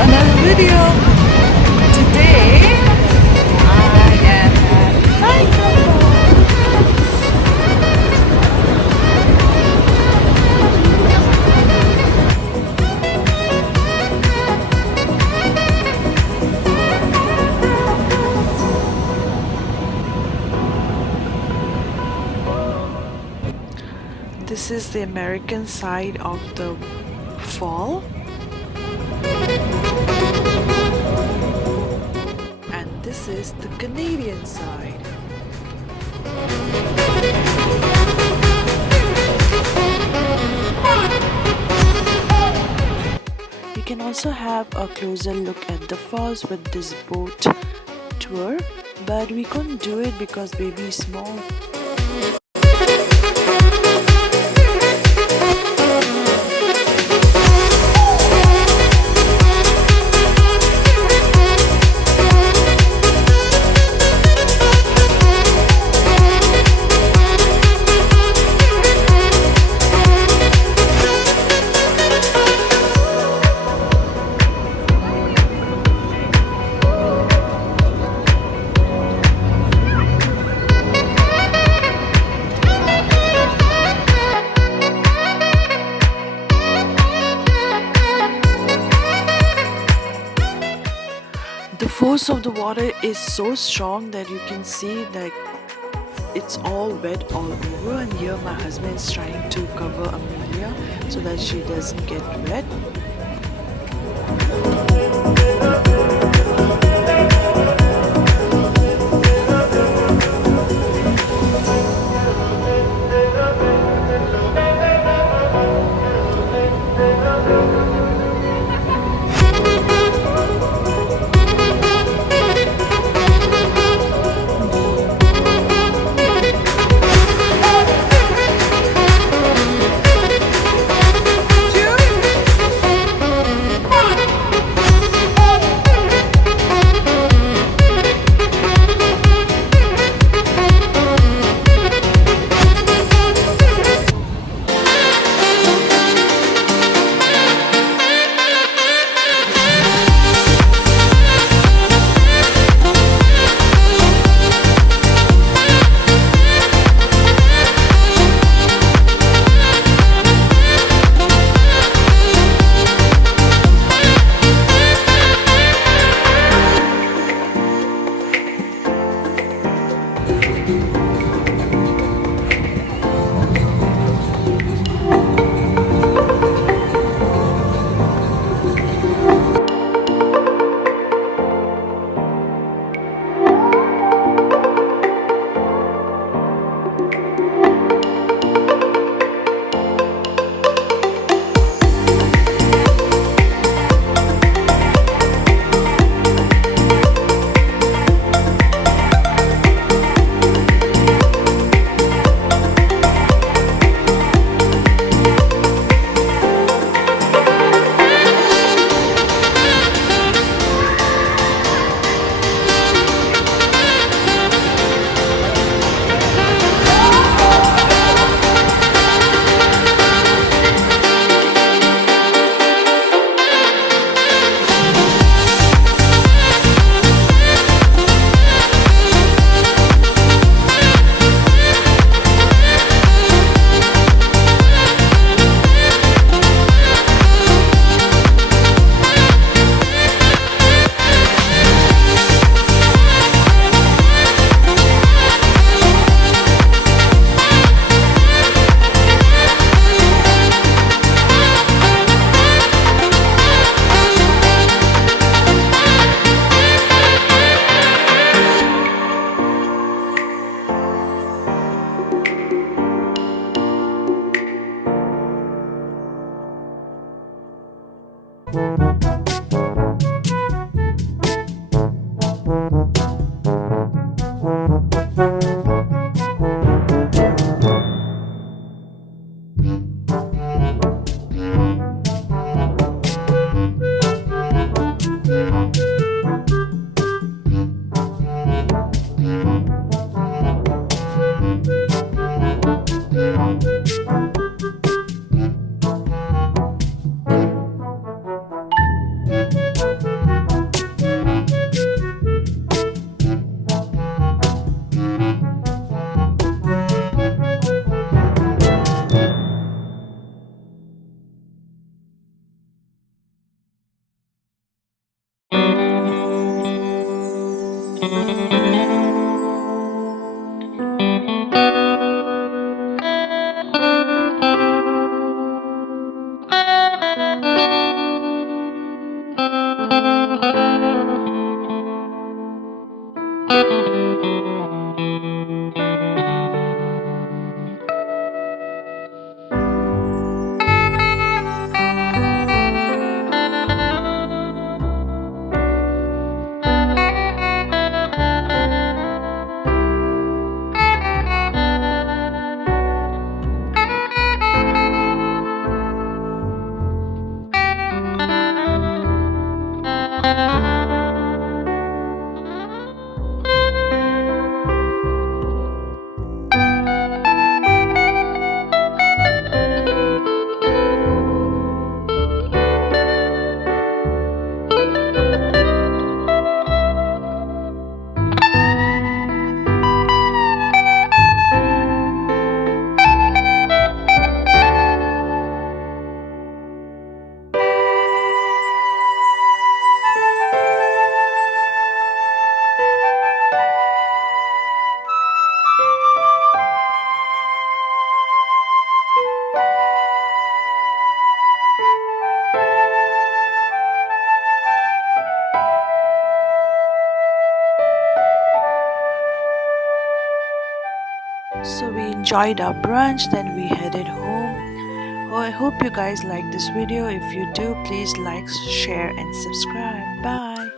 Another video. Today I am at Niagara Falls. This is the American side of the fall. This is the Canadian side. You can also have a closer look at the falls with this boat tour, but we couldn't do it because baby is small. The force of the water is so strong that you can see that it's all wet all over, and here my husband is trying to cover Amelia so that she doesn't get wet. So we enjoyed our brunch, then we headed home. Oh, I hope you guys like this video. If you do, please like, share, and subscribe. Bye.